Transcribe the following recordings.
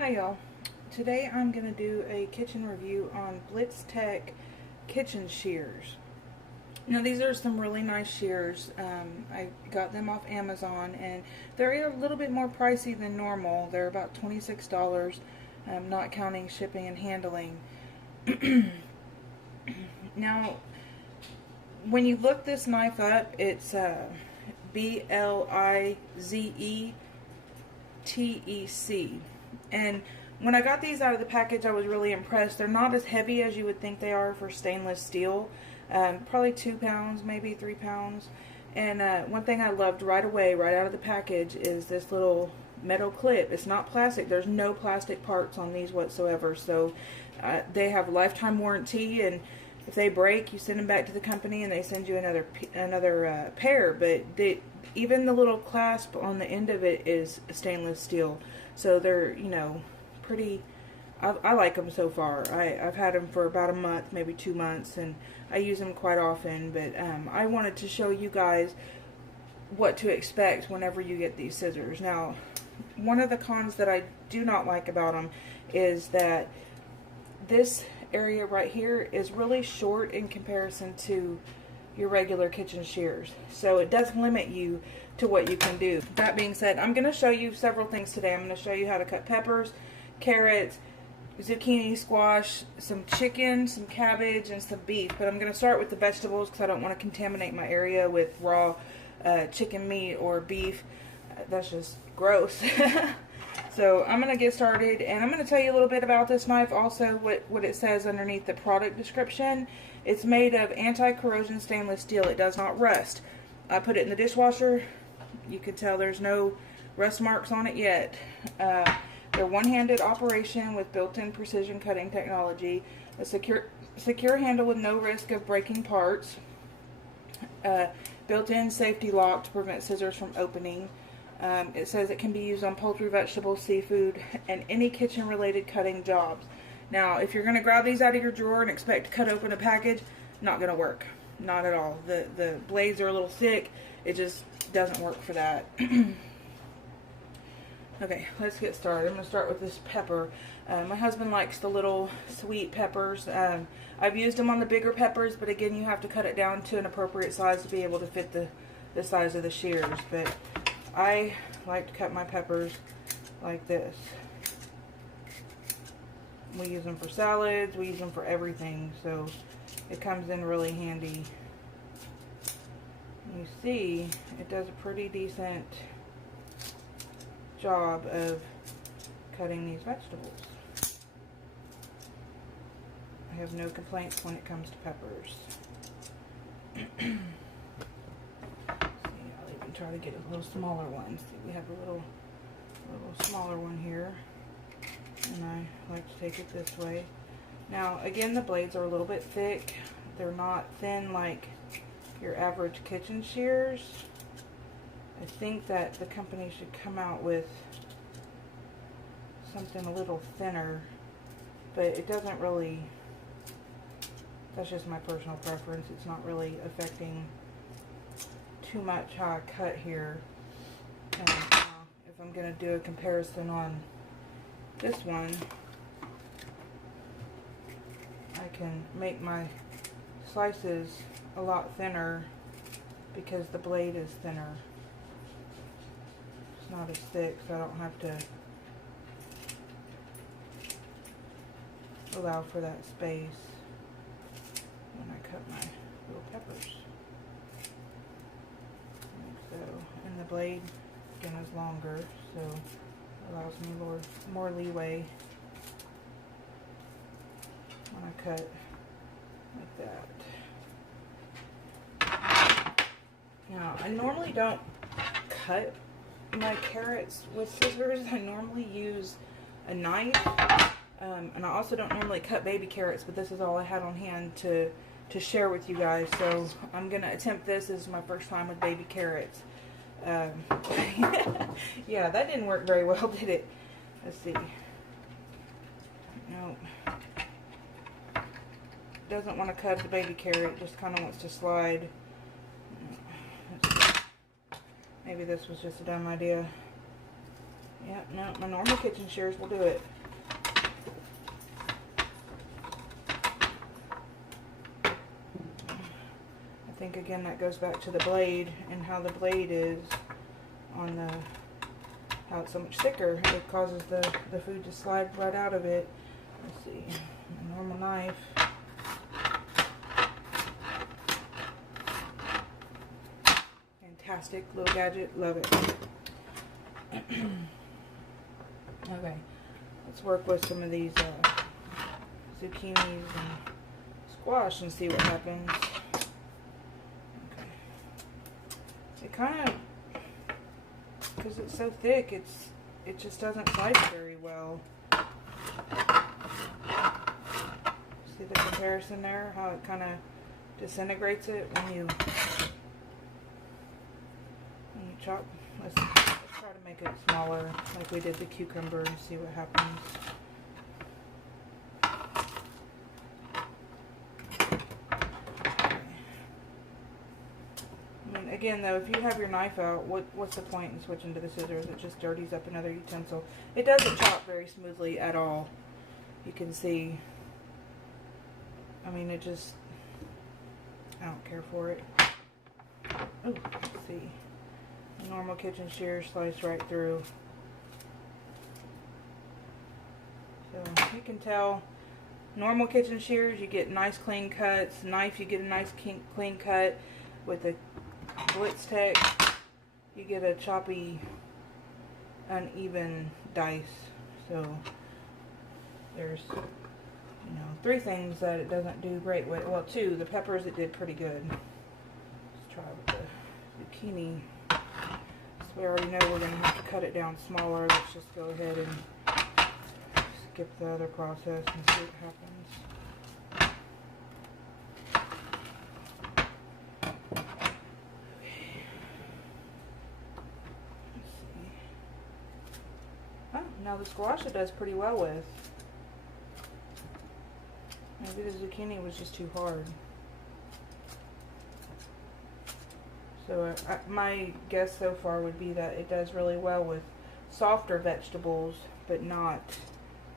Hi y'all. Today I'm going to do a kitchen review on Blize Tec Kitchen shears. Now these are some really nice shears. I got them off Amazon and they're a little bit more pricey than normal. They're about $26, not counting shipping and handling. Now when you look this knife up, it's BlizeTec. And when I got these out of the package, I was really impressed. They're not as heavy as you would think they are for stainless steel. Probably 2 pounds, maybe 3 pounds. And one thing I loved right away, right out of the package, is this little metal clip. It's not plastic. There's no plastic parts on these whatsoever. So they have a lifetime warranty, and if they break, you send them back to the company and they send you another pair. But even the little clasp on the end of it is stainless steel. So they're, you know, pretty, I like them so far. I've had them for about a month, maybe 2 months, and I use them quite often. But I wanted to show you guys what to expect whenever you get these scissors. Now, one of the cons that I do not like about them is that this area right here is really short in comparison to your regular kitchen shears. So it does limit you to what you can do. That being said, I'm going to show you several things today. I'm going to show you how to cut peppers, carrots, zucchini, squash, some chicken, some cabbage, and some beef. But I'm going to start with the vegetables because I don't want to contaminate my area with raw chicken meat or beef. That's just gross. So I'm going to get started, and I'm going to tell you a little bit about this knife, also what it says underneath the product description. It's made of anti-corrosion stainless steel. It does not rust. I put it in the dishwasher. You can tell there's no rust marks on it yet. They're one-handed operation with built-in precision cutting technology, a secure handle with no risk of breaking parts, built-in safety lock to prevent scissors from opening. It says it can be used on poultry, vegetables, seafood, and any kitchen-related cutting jobs. Now, if you're going to grab these out of your drawer and expect to cut open a package, not going to work. Not at all. The blades are a little thick. It just doesn't work for that. Okay, let's get started. I'm going to start with this pepper. My husband likes the little sweet peppers. I've used them on the bigger peppers, but again, you have to cut it down to an appropriate size to be able to fit the size of the shears. But I like to cut my peppers like this. We use them for salads, we use them for everything, so it comes in really handy. You see, it does a pretty decent job of cutting these vegetables. I have no complaints when it comes to peppers. See, I'll even try to get a little smaller one. See, we have a little smaller one here. And I like to take it this way. Now, again, the blades are a little bit thick. They're not thin like your average kitchen shears. I think that the company should come out with something a little thinner, but it doesn't really, that's just my personal preference. It's not really affecting too much how I cut here. And if I'm going to do a comparison on this one, I can make my slices a lot thinner because the blade is thinner. It's not as thick, so I don't have to allow for that space when I cut my little peppers. Like so. And the blade, again, is longer, so allows me more leeway when I cut like that. Now, I normally don't cut my carrots with scissors. I normally use a knife, and I also don't normally cut baby carrots, but this is all I had on hand to share with you guys, so I'm going to attempt this. This is my first time with baby carrots. Yeah, that didn't work very well, did it? Let's see. No. Doesn't want to cut the baby carrot, just kind of wants to slide. Maybe this was just a dumb idea. Yeah, no, my normal kitchen shears will do it. I think again that goes back to the blade and how the blade is on the, how it's so much thicker. It causes the food to slide right out of it. Let's see, a normal knife. Fantastic little gadget, love it. Okay, let's work with some of these zucchinis and squash and see what happens. Okay. It kind of, because it's so thick, it just doesn't slice very well. See the comparison there? How it kind of disintegrates it when you chop. Let's try to make it smaller, like we did the cucumber, and see what happens. Again, though, if you have your knife out, what's the point in switching to the scissors? It just dirties up another utensil. It doesn't chop very smoothly at all. You can see. I mean, it just, I don't care for it. Oh, let's see. A normal kitchen shears slice right through. So you can tell, normal kitchen shears, you get nice clean cuts. Knife, you get a nice clean cut. With a Blize Tec, you get a choppy, uneven dice. So there's, you know, 3 things that it doesn't do great with. Well, 2. The peppers, it did pretty good. Let's try with the zucchini. So we already know we're going to have to cut it down smaller. Let's just go ahead and skip the other process and see what happens. Now the squash it does pretty well with. Maybe the zucchini was just too hard. So my guess so far would be that it does really well with softer vegetables, but not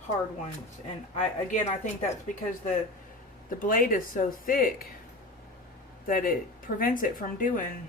hard ones. And I think that's because the blade is so thick that it prevents it from doing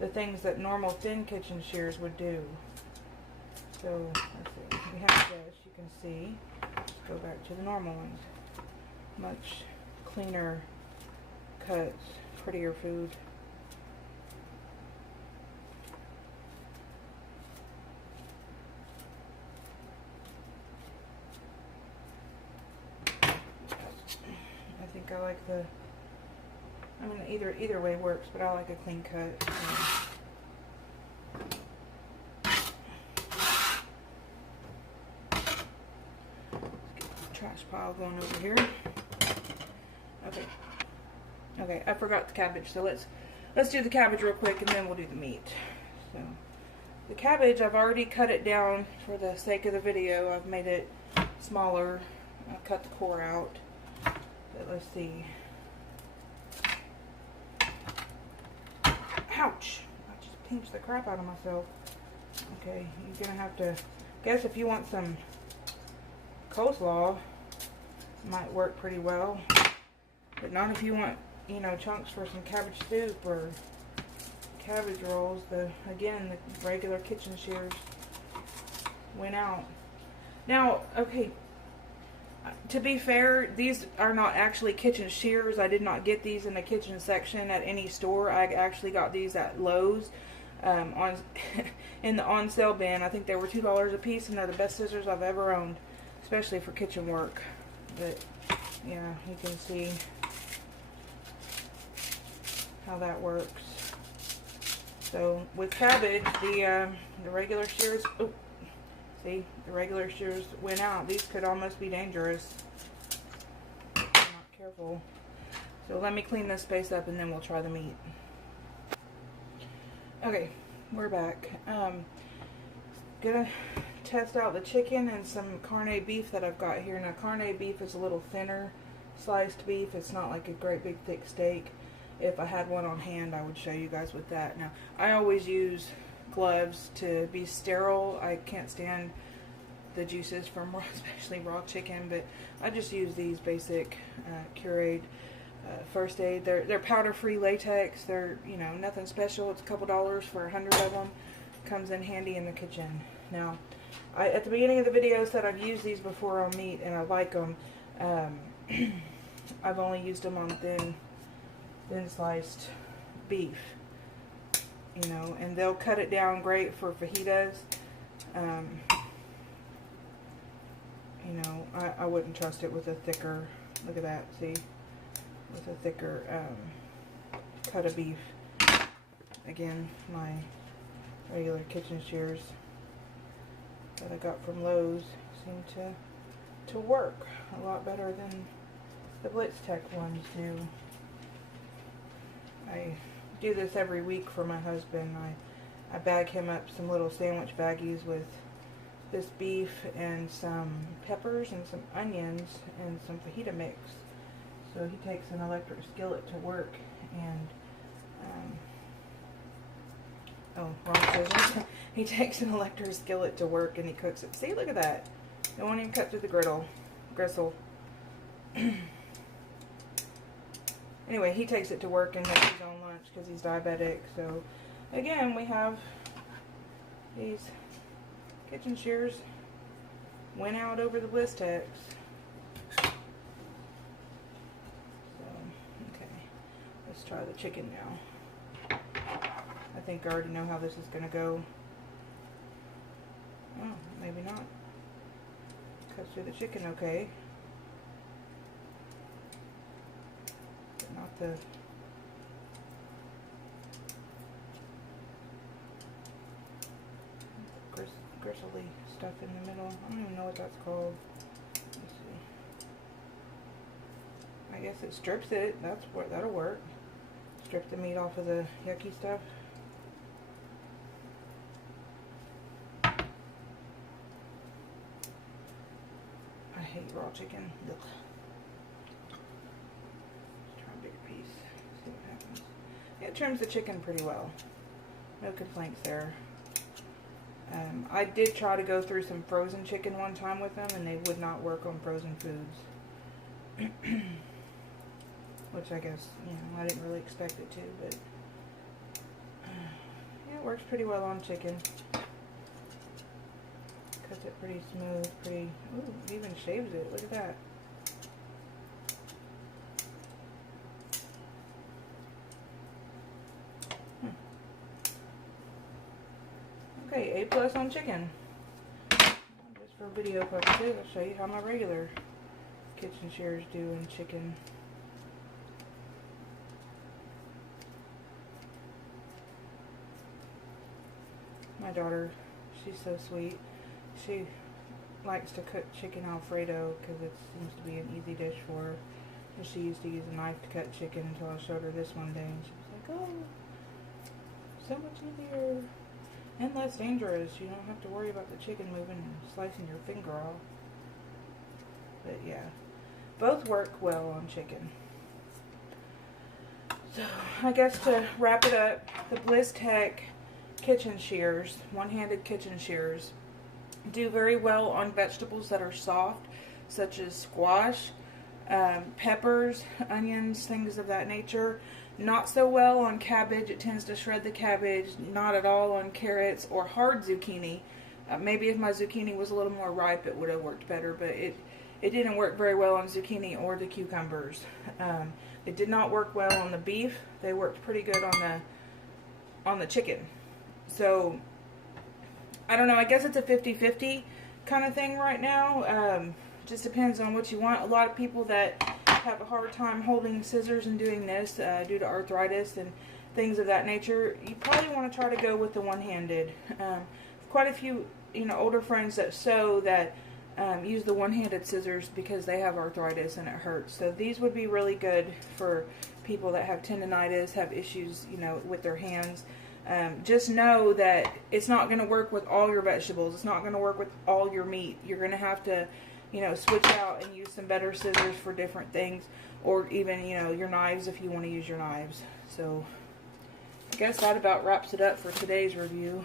the things that normal thin kitchen shears would do. So, let's see, we have this, you can see. Let's go back to the normal ones. Much cleaner cuts, prettier food. I think I like the, I mean, either way works, but I like a clean cut. So. Trash pile going over here. Okay, I forgot the cabbage, so let's do the cabbage real quick and then we'll do the meat. So the cabbage, I've already cut it down for the sake of the video. I've made it smaller. I cut the core out. But let's see. Ouch! I just pinched the crap out of myself. Okay, you're gonna have to, guess if you want some coleslaw, might work pretty well, but not if you want, you know, chunks for some cabbage soup or cabbage rolls. Again, the regular kitchen shears went out. Now, okay, to be fair, these are not actually kitchen shears. I did not get these in the kitchen section at any store. I actually got these at Lowe's on in the on sale bin. I think they were $2 a piece, and they're the best scissors I've ever owned, especially for kitchen work. But yeah, you can see how that works. So with cabbage, the regular shears, oh, see, the regular shears went out. These could almost be dangerous if I'm not careful. So let me clean this space up and then we'll try the meat. Okay, we're back. Gonna test out the chicken and some carne beef that I've got here. Now, carne beef is a little thinner sliced beef. It's not like a great big thick steak. If I had one on hand, I would show you guys with that. Now, I always use gloves to be sterile. I can't stand the juices from especially raw chicken, but I just use these basic Curate first aid. They're powder-free latex. They're, you know, nothing special. It's a couple dollars for 100 of them. Comes in handy in the kitchen. Now, at the beginning of the video said I've used these before on meat and I like them. I've only used them on thin sliced beef, you know, and they'll cut it down great for fajitas. You know, I wouldn't trust it with a thicker, look at that, see, with a thicker cut of beef. Again, my regular kitchen shears that I got from Lowe's seem to work a lot better than the BlizeTec ones do. I do this every week for my husband. I bag him up some little sandwich baggies with this beef and some peppers and some onions and some fajita mix. So he takes an electric skillet to work and he takes an electric skillet to work and he cooks it. See, look at that. It won't even cut through the gristle. Anyway, he takes it to work and makes his own lunch because he's diabetic. So, again, we have these kitchen shears. Went out over the BlizeTecs. So, okay. Let's try the chicken now. I think I already know how this is going to go. Oh, maybe not. Cuts through the chicken okay. But not the... gristly stuff in the middle. I don't even know what that's called. Let's see. I guess it strips it. That'll work. Strip the meat off of the yucky stuff. I hate raw chicken. Ugh. Let's try a bigger piece. See what happens. It trims the chicken pretty well. No complaints there. I did try to go through some frozen chicken one time with them, and they would not work on frozen foods. Which I guess, you know, I didn't really expect it to, but yeah, it works pretty well on chicken. Cuts it pretty smooth, pretty, ooh, it even shaves it, look at that. Okay, A+ on chicken. Just for video purposes, I'll show you how my regular kitchen shears do in chicken. My daughter, she's so sweet. She likes to cook chicken Alfredo because it seems to be an easy dish for her. And she used to use a knife to cut chicken until I showed her this one day, and she was like, "Oh, so much easier. And less dangerous. You don't have to worry about the chicken moving and slicing your finger off." But yeah, both work well on chicken. So I guess to wrap it up, the BlizeTec kitchen shears, one-handed kitchen shears, do very well on vegetables that are soft, such as squash, peppers, onions, things of that nature. Not so well on cabbage. It tends to shred the cabbage. Not at all on carrots or hard zucchini. Maybe if my zucchini was a little more ripe, it would have worked better, but it didn't work very well on zucchini or the cucumbers. It did not work well on the beef. They worked pretty good on the chicken. So, I don't know. I guess it's a 50-50 kind of thing right now. Just depends on what you want. A lot of people that have a hard time holding scissors and doing this due to arthritis and things of that nature, you probably want to try to go with the one-handed. Quite a few, you know, older friends that sew that use the one-handed scissors because they have arthritis and it hurts. So these would be really good for people that have tendonitis, have issues, you know, with their hands. Just know that it's not going to work with all your vegetables. It's not going to work with all your meat. You're going to have to, you know, switch out and use some better scissors for different things, or even, you know, your knives if you want to use your knives. So I guess that about wraps it up for today's review.